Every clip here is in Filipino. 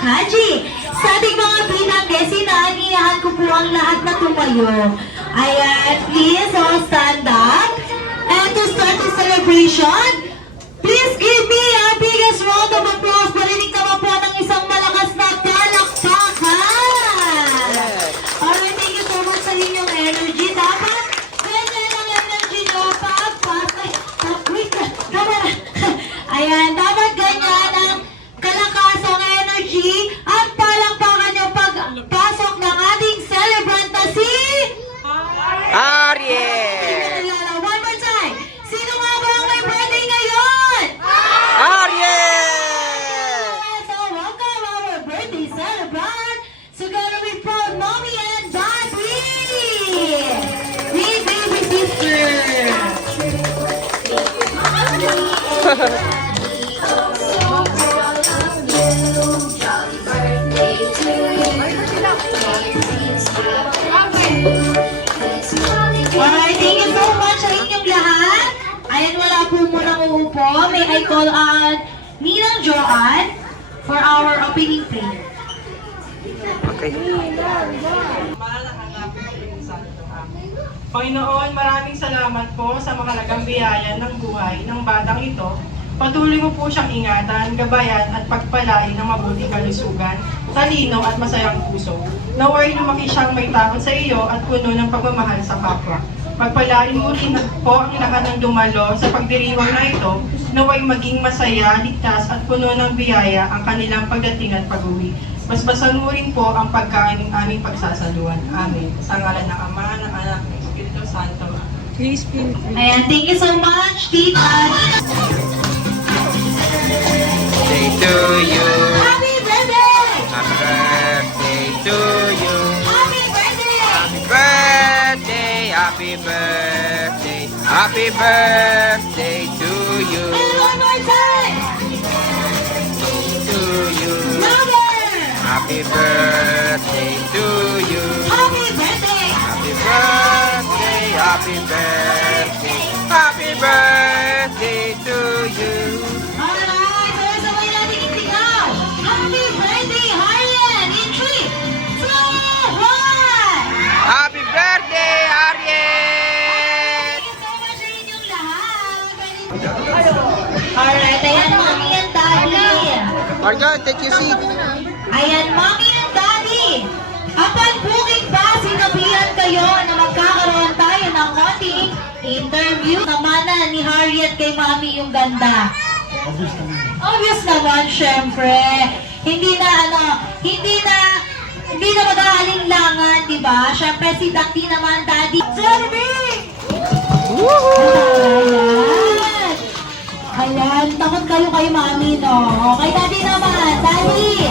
Kaji. Sa ating mga pinang-guests, inaanyayahan ko po ang lahat na tumayo. Ayan, please all stand up. And to start the celebration, please give me our biggest round of applause. Marinig naman po ng isang malakas na palakpakan. Alright, thank you so much sa inyong energy. Dapat, ganyan ang energy nyo. Wait, come on. Ayan, dapat ganyan ang kalakasang energy at palakpakan nyo pagpasok ng ating celebrant na si... Ariel! One more time. Sino nga ba ang may birthday ngayon? Ariel! So welcome our birthday celebrant together with proud mommy and daddy. Sweet baby sister. Alright, thank you so much sa inyong lahat. Ayan, wala po munang uupo. May I call on Ninang Joanne for our opening prayer. Okay. Panginoon, maraming salamat po sa mahalagang biyaya ng buhay ng batang ito. Patuloy mo po siyang ingatan, gabayan at pagpalain ng mabuting kalusugan, talino at masayang puso. Naway lumaki siyang may takot sa iyo at puno ng pagmamahal sa kapwa. Pagpalain mo rin po ang lahat ng dumalo sa pagdiriwang na ito, naway maging masaya, ligtas at puno ng biyaya ang kanilang pagdating at pag-uwi. Basbasan mo rin po ang pagkain ng aming pagsasaluhan. Amen. Sa ngalan ng Ama, ng Anak, ng Espiritu Santo. Please feel free. Ayan, thank you so much, Tita. Day to you. Happy birthday! Happy birthday to you. Happy birthday! Happy birthday. Happy birthday. Happy birthday to you. And one more time! To you. Louder! Happy birthday to you. Happy birthday! Happy birthday. Happy birthday. Happy birthday to you. Alright, so sabay natin itigaw. Happy birthday, Harlan! In 3, 2, 1! Happy birthday, Ariel! Thank you so much sa inyong lahat. Alright, ayan, mommy and daddy. Marjan, take your seat. Ayan, mommy and daddy. Upon booking pa, sinabihan kayo na magkakaroon tayo ng konting interview. Namana ni Harriet kay mami yung ganda. Obvious naman, syempre. Hindi na mag-aalinlangan, di ba? Syempre si Dakti naman, daddy. Jeremy! Ayan. Ayan, takot kayo kay mami, no? Okay, daddy naman. Daddy!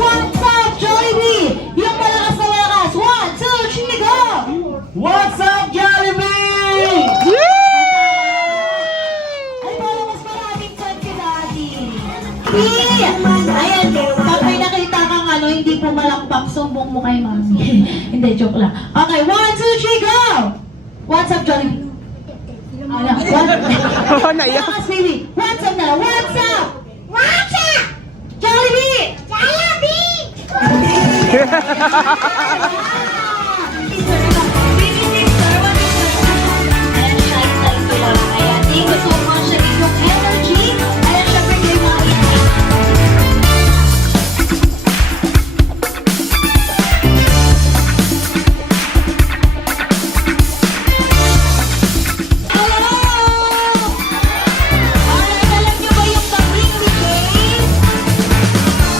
What's up, Jollibee? Yung malakas na malakas. 1, 2, 3, go! What's up, Jollibee? Ay, parang mas maraming chat si daddy. Ayan, pag may nakita kang hindi pumalakpak, sumbong mo kay mami. Hindi, joke lang. Okay, 1, 2, 3, go! What's up, Jollibee? Naiyak. Malakas, baby. What's up na? What's up? What's up? Jollibee! Jollibee! Ayan, shy sila. Ayan, thank you so much sa inyong energy. Ayan, syempre kayo mga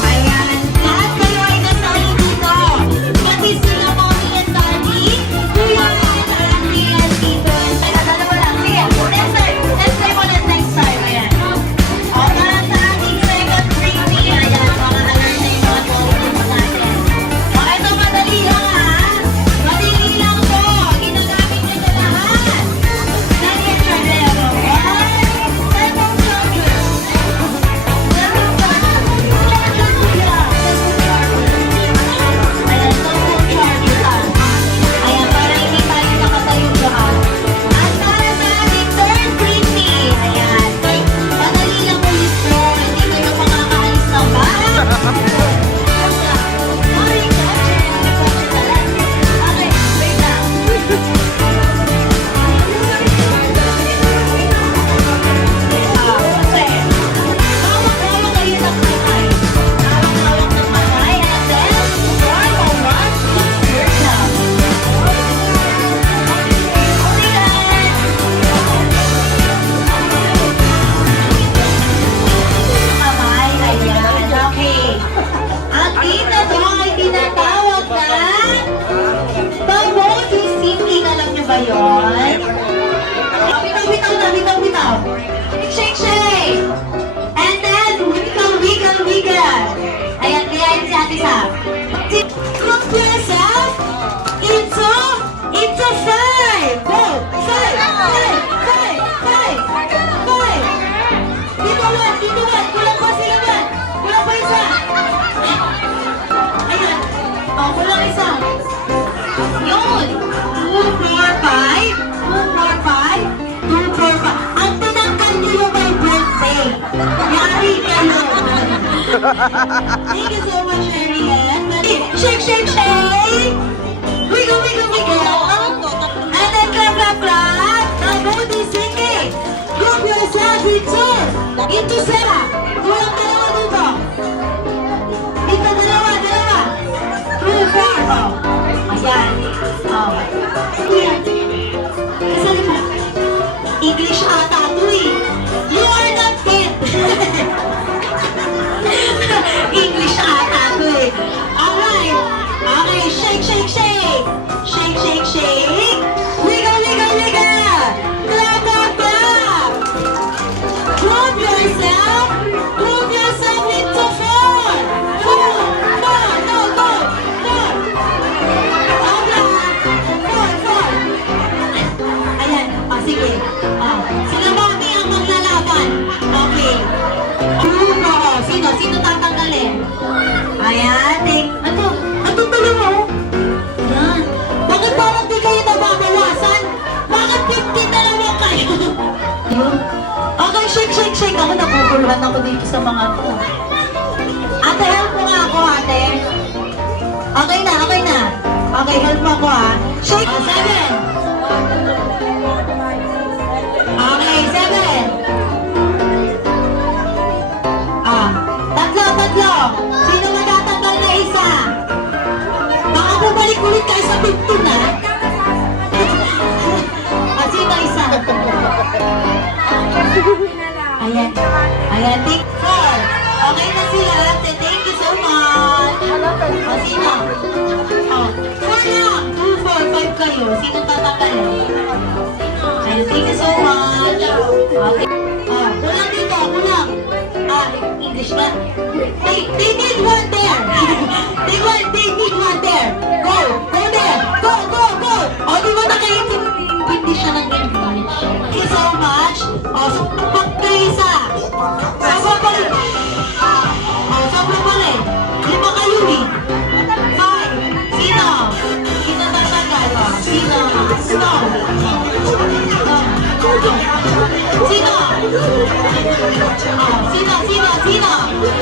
Ayan, lahat kayo ay nasali dito. Pati sila ba yun? Bitaw na, bitaw. Shake, shake. And then, wiggle. Ayan, kayain si Ate Sam. Group yourself into five. Go, five. Dito one. Kulang pa sila one. Kulang pa isa. Ayan. Oh, kulang isa. Yun. 2, 4, 5. Ang tinangkan niyo may birthday. Yari kayo. Thank you so much, Ariel. Shake. Wiggle. And then clap. Now go to singing. Group yourself into Sarah. Kulang dalawa dito. Dito dalawa. 2, 4. Oh. Ayan. Oh. Kasali mo. English ata to eh. You are not fit. English ata to eh. Alright. Okay, shake. Wiggle. Clap. Group yourself into 4. 4. Go. 4. Ayan. Sige. Sila Mami ang maglalaban. Okay. Sino tatanggalin? Ayan. Ano tuloy mo? Ayan. Bakit parang di kayo nababawasan? Bakit 15 na naman kayo? Ayun. Okay, shake. Ako naguguluhan ako dito sa mga to. Ate, help mo nga ako, ate. Okay na. Okay, help mo ako ha. Shake. 7. Okay, 7. Tatlo. Sino matatanggal na isa? Baka bumalik ulit kayo sa 15 na. Sino isa? Ayan, take 4. Okay na sila, ate. Thank you so much. Sino? 4 lang. 2, 4, 5 kayo. Sino tatanggalin? Ayan, thank you so much. Okay. Kulang dito. English na. They need one there. They need one there. Go there. Go. O, di ba nakaintindi siya ng English? Thank you so much. So, pagkaisa. Sabang balik. 5 kayo eh. 5. Sino? Sino tatanggal? Sino? Sino?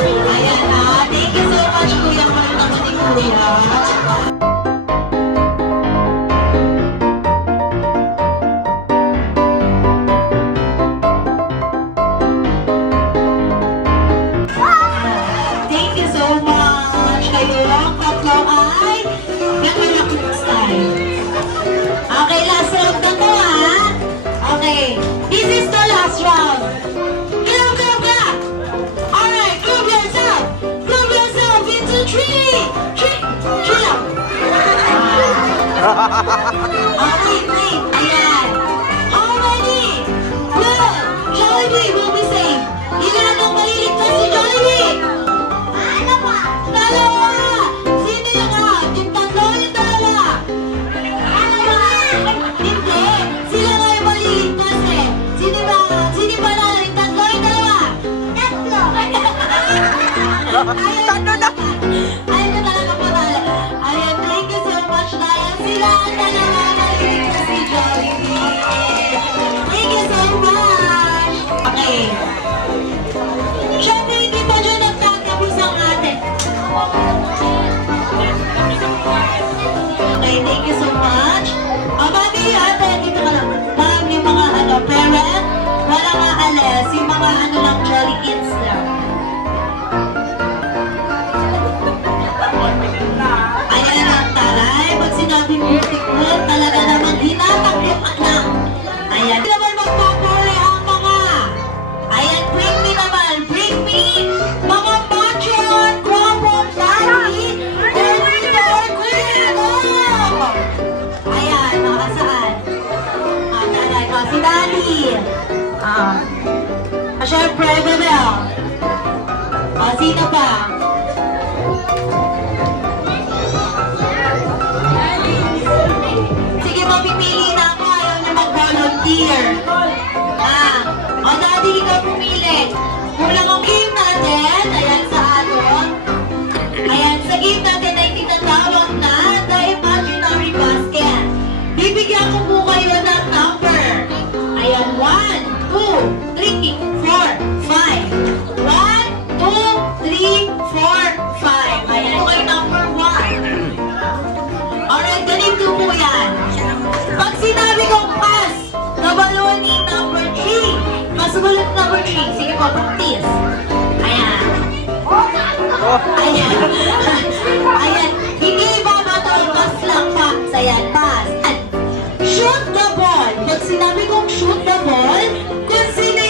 Ayan na. Thank you so much, Kuya. Mahal naman ni Kuya. Thank you so much. Kayo ang tatlo ay nakalakot style. Okay, last round na to ha. Okay, this is the last round. Clap. Alright, group yourself into 3 lang. Wait. Ayan. How many will Jollibee will be saved? Ilan ang maliligtas si Jollibee? Dalawa. Sino yung tatlo yung dalawa? Hindi. Sila nga yung maliligtas eh. Sino ba yung tatlo yung dalawa? Tatlo na. Ayaw na talaga panalo. Ayan, thank you so much dahil sila ang dalawa maliligtas si Jollibee. Thank you so much. Okay. Siyempre, hindi pa dyan nagtatapos ang atin. Okay, thank you so much. Mami, ate, dito ka lang. Ma'am, yung mga parent, walang aalis. Yung mga lang, Jolly Kids lang. Si Daddy. Siyempre, Bebel. Sino pa? Sige, mamimili na ako. Ayaw na mag-volunteer. Daddy, ikaw pumili. Kulang ang game natin. Ayan sa atin. Ayan, sa game natin ay tinatawag na The Imaginary Basket. Bibigyan ko po kayo ng number. Ayan, 1, 2, 3, 4, 5. 1, 2, 3, 4, 5. Ayan, okay, number 1. Alright, ganito po yan. Pag sinabi kong pass, nabalunin number 3. Masugulit number 3. Sige po, practice. Ayan. Ayan. Ayan. Hindi ibabato, pass lang, pass. Ayan, pass. Shoot the ball. Pag sinabi kong shoot the ball, kung sino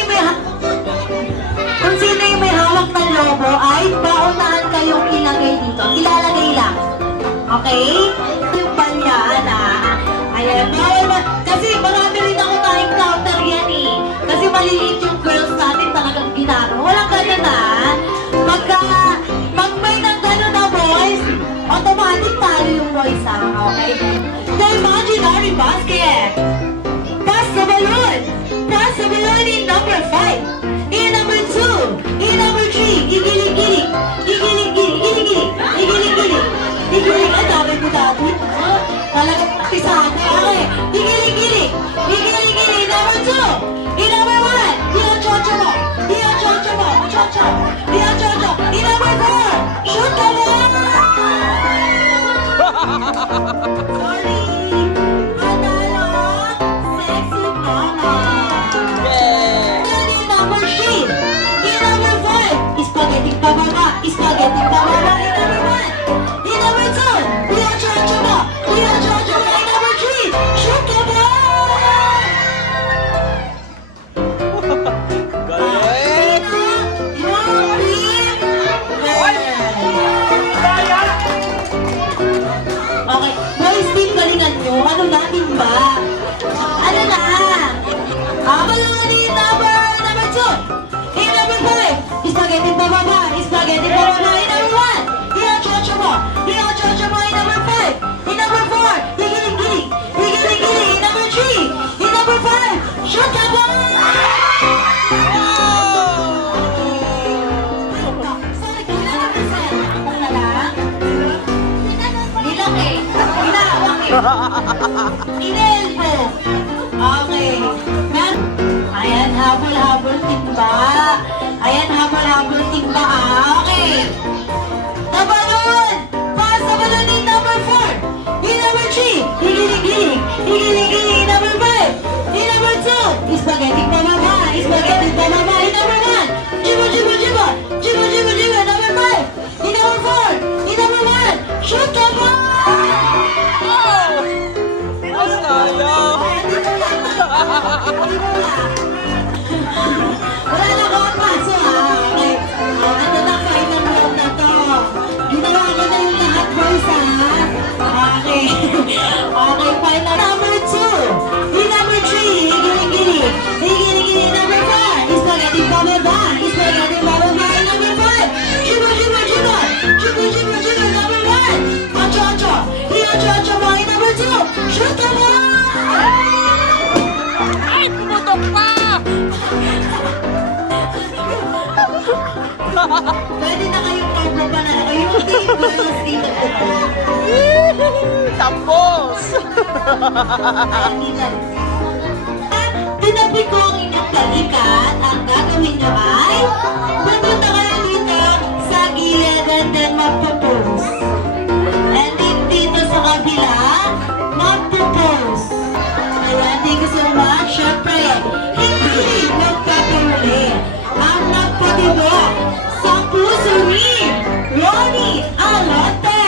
yung may hawak ng lobo, ay paunahan kayong ilagay dito. Ilalagay lang. Okay? Yung balyan, Ayan. Kasi marami rin ako na-encounter yan eh. Kasi maliliit yung girls natin talagang ginagawa. Walang ganun pag may nang ganun na boys, automatic talo yung boys Okay? The Imaginary Basket. Pass the balloon. Pass the balloon in number 5. In number 2. In number 3. Gigiling-giling. Gigiling-giling. Gigiling-giling. Gigiling-giling. Gigiling. Ang dami ko dati. Talagang pisahan ko. Okay. Gigiling-giling. Gigiling-giling. Number 2. In number 1. Dia-chocho mo. Dia-chocho mo. Chocho. Dia-chocho. In number 4. Shoot the ball. Sorry. Panalo. Sexy mama. In number 3. In number 5. Spaghetti pababa. Spaghetti pababa. In number 1. In number 2. Dia-chocho mo. Dia-chocho mo. In number 3. Shoot the ball. Okay, boys team, galingan nyo. Ano natin ba? Ano na? Balloon number 2. In number 5. Spaghetti pababa. Spaghetti pababa. In number 1. Dia-chocho mo. Dia-chocho mo. In number 5. In number 4. Higiling-giling. Higiling-giling. In number 3. In number 5. Shoot the ball! Sorry, kailan na sir? Una lang? Nilang eh. Hinahawak eh. Inelbo. Okay. Ayan, habol-habol timba. Ayan, habol-habol timba. Okay. The balloon. Pass the balloon in number 4. In number 3. Higiling-giling. Higiling-giling. In number 5. In number 2. Spaghetti pababa. Spaghetti pababa. In number 1. Jibo, jibo, jibo. Jibo, jibo, jibo. Number 5. In number 4. In number 1. Shoot the ball! Wala na ko ang paso Okay. Ano na final round na to? Ginawa ko na yung lahat boys Okay. Okay, final number 2. In number 3, higiling-giling. Higiling-giling. Number 4, spaghetti pababa. Spaghetti pababa. In number 5, jibo, jibo, jibo. Jibo, jibo, jibo. Number 1, ocho-ocho. Ocho-ocho mo. In number 2, shoot the ball! Ay, pumutok pa! Pwede na kayong pagpapa na yung team girls dito po. Tampos! Tinabi ko ang inyong balikat. Ang gagawin nyo ay pupunta kayo dito sa gilid and then magpo-pose. And then dito sa kabila, magpo-pose. Ayan, thank you so much. Siyempre, hindi magpapahuli. Ang nagpatibok sa puso ni Ronnie Alote.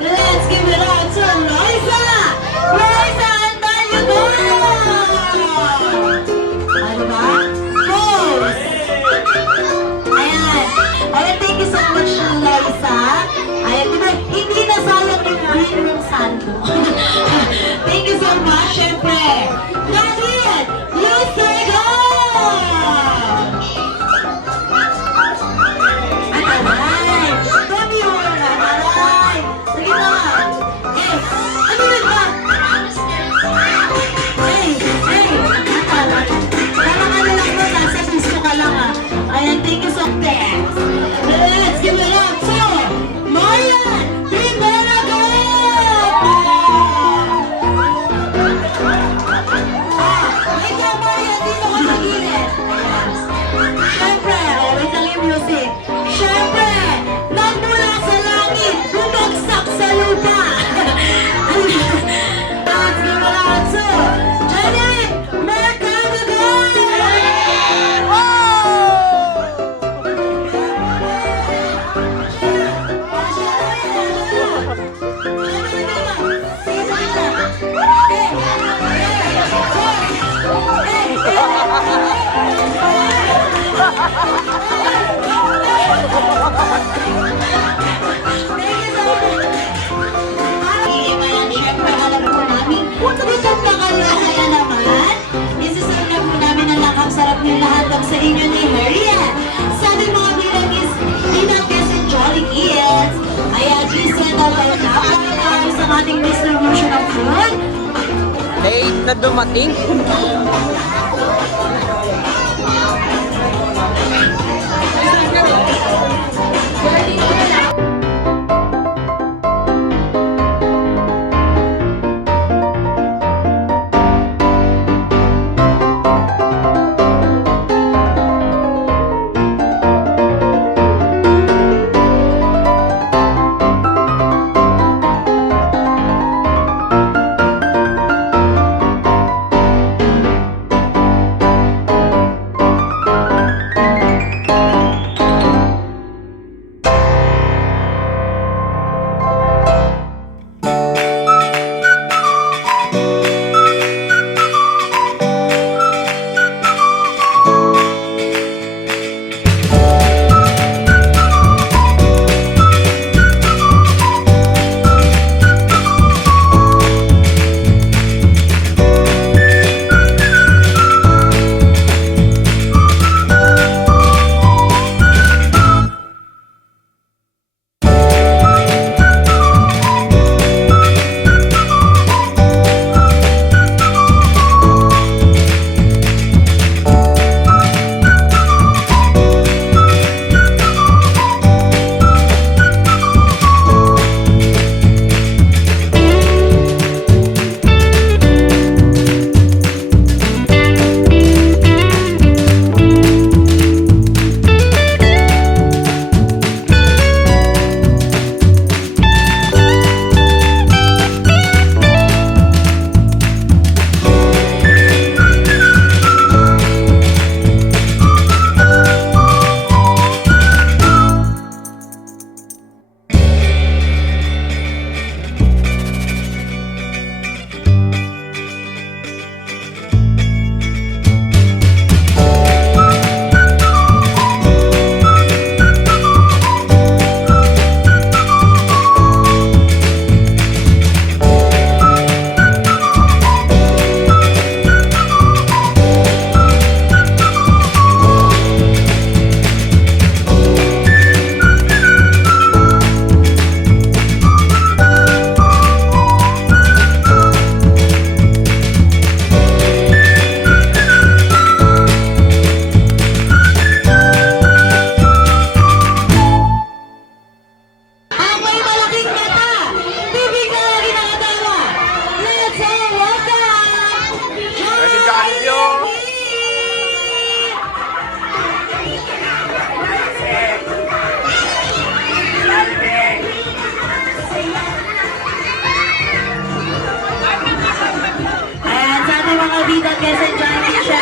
Let's give it up to Loisa! Loisa, andan nyo doon! Ano ba? Pose! Ayan. Ayan, thank you so much, Loisa. Ayan, diba, hindi nasayang yung green room sando. Thank you so much, syempre. Gabriel, Ikaw, Maria, dito ka sa gilid. Siyempre, wait lang yung music. Siyempre, nagmula sa langit, bumagsak sa lupa. Let's give it out to Jenny Mercado. Siyempre, alam po namin, gutom na kayo, kaya naman, isasarap na po namin ang lakang-sarap ng lahat sa inyo ni Harriet. Sa ating mga bilangis, inangkes and Jolly Kids. Ayan, please send out our napakalakas sa ating distribution of food. Late na dumating.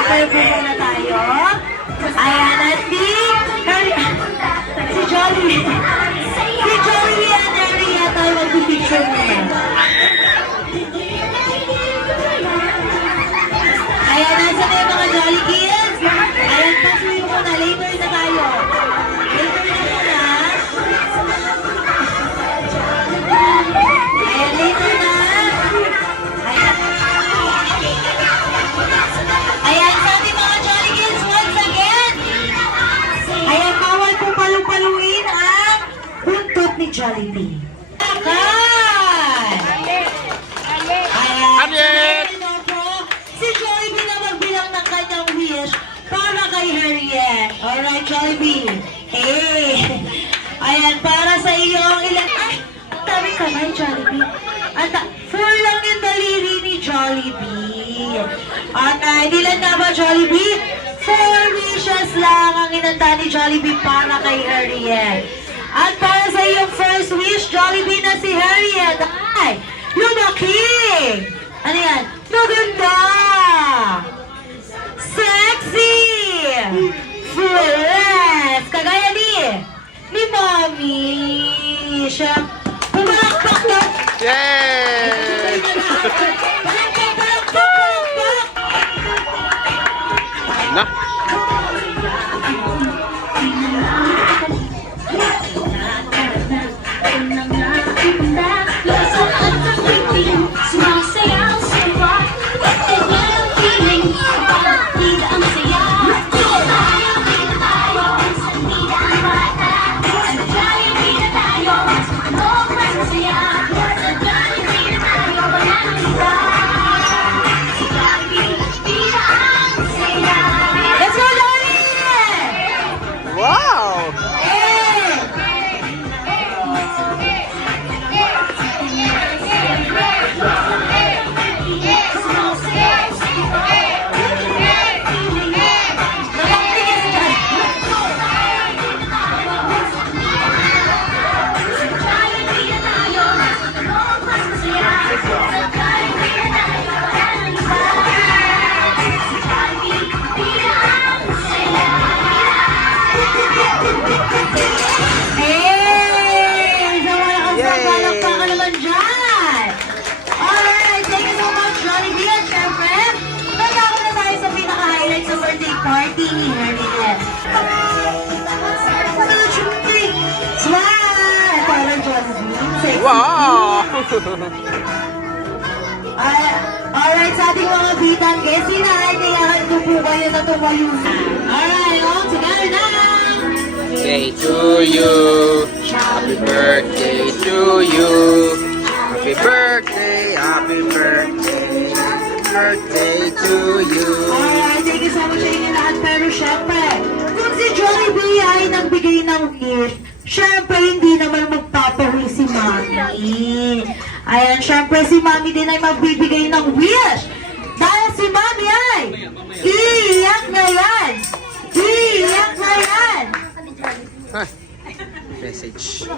Tayo po muna tayo. Ayan, at si Jollibee. Si Jollibee and Maria tayo mag-picture muna. Ayan, nasa na yung mga Jolly Kids. Ayan, pasuyin muna. Later na tayo. Later na muna. Ayan, later na. Ayan. Ayan, sa ating mga Jolly Kids, once again. Ayan, bawal po palu-paluin ang buntot ni Jollibee. Ayan. Harriet! Si Jollibee na magbilang ng kanyang wish para kay Harriet. Alright, Jollibee. Hey! Ayan, para sa iyo ang ilan... Ay! Ang dami kamay, Jollibee. Full lang yung daliri ni Jollibee. Alright, ilan na ba, Jollibee? 4 wishes lang ang inanta ni Jollibee para kay Harriet. At para sa iyong first wish, Jollibee, na si Harriet ay lumaki! Ano yan? Maganda! Sexy! Fresh! Kagaya ni Mommy! Siya, pumalakpak na! Yay! Palakpak, palakpak! Na? Sumasayaw sa iba, ganyan ang feeling, kapatid ang saya. Di na tayo, sandida ang bata. Sa Jollibee na tayo, ano mas masaya. Sa Jollibee na tayo, wala nang iba. Sa Jollibee, di na ang saya. Let's go, Jollibee! Wow! Hey! Sa malakas na Yay! palakpakan naman dyan! Alright, thank you so much, Jollibee. At syempre, nagkakaroon na tayo sa pinaka-highlight sa birthday party ni Harriet. Smile! Parang Jollibee. Sexy. Wow! Alright, sa ating mga bitang guests, inaanyayahan ko po kayo na tumayo na. Alright, all together now! Day to you. Happy birthday to you. Happy birthday, happy birthday. Happy birthday to you. Alright, thank you so much sa inyo lahat. Pero syempre, kung si Jollibee ay nagbigay ng wish, syempre hindi naman magpapahuli si Mami. Ayan, syempre si Mami din ay magbibigay ng wish. Dahil si Mami ay iiyak na yan. Iiyak na yan. Ah, message.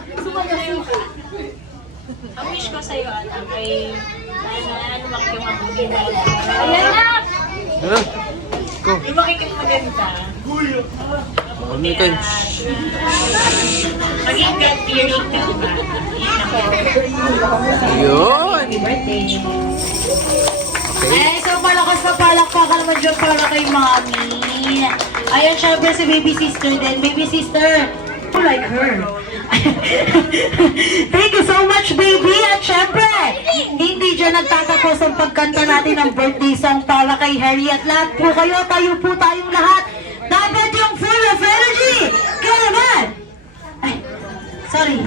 Ang wish ko sa'yo, anak, ay lumaki yung mabuti na. Ayan na! Ano? Go. Lumaki kang maganda. Ano ka? Maging God-fearing ka ba? Yan ako. Yun. Happy birthday. Eh, so malakas na palakpakan naman dyan para kay Mami. Ayan, syempre si baby sister din. Baby sister, you like her. Thank you so much, baby. At syempre, hindi dyan nagtatapos ang pagkanta natin ng birthday song para kay Harriet. Lahat po kayo, tayo po tayong lahat. Dapat yung full of energy. Kaya naman. Ay, sorry.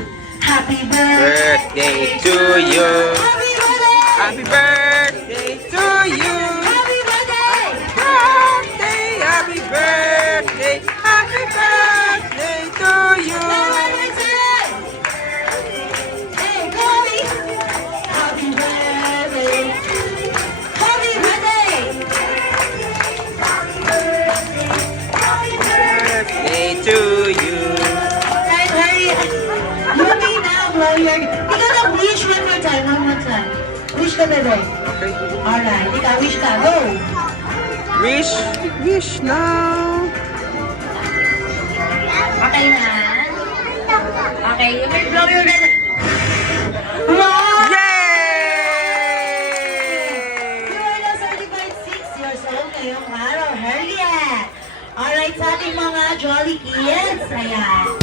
Happy Birthday to you. Happy birthday! Happy birthday to you. Happy birthday! Birthday, happy birthday. Happy birthday to you. Hey, Bobby! Happy birthday! Happy birthday! Birthday to you. Right, hurry! Mommy now, lawyer. Ikaw na wish one more time, one more time. Wish ka, bebe. Okay. Alright, ikaw wish ka. Go! Wish now. Okay na? Okay, you may blow your red. Wow! You are now certified 6 years old ngayong araw, Harriet. Alright, sa ating mga Jolly Kids, ayan.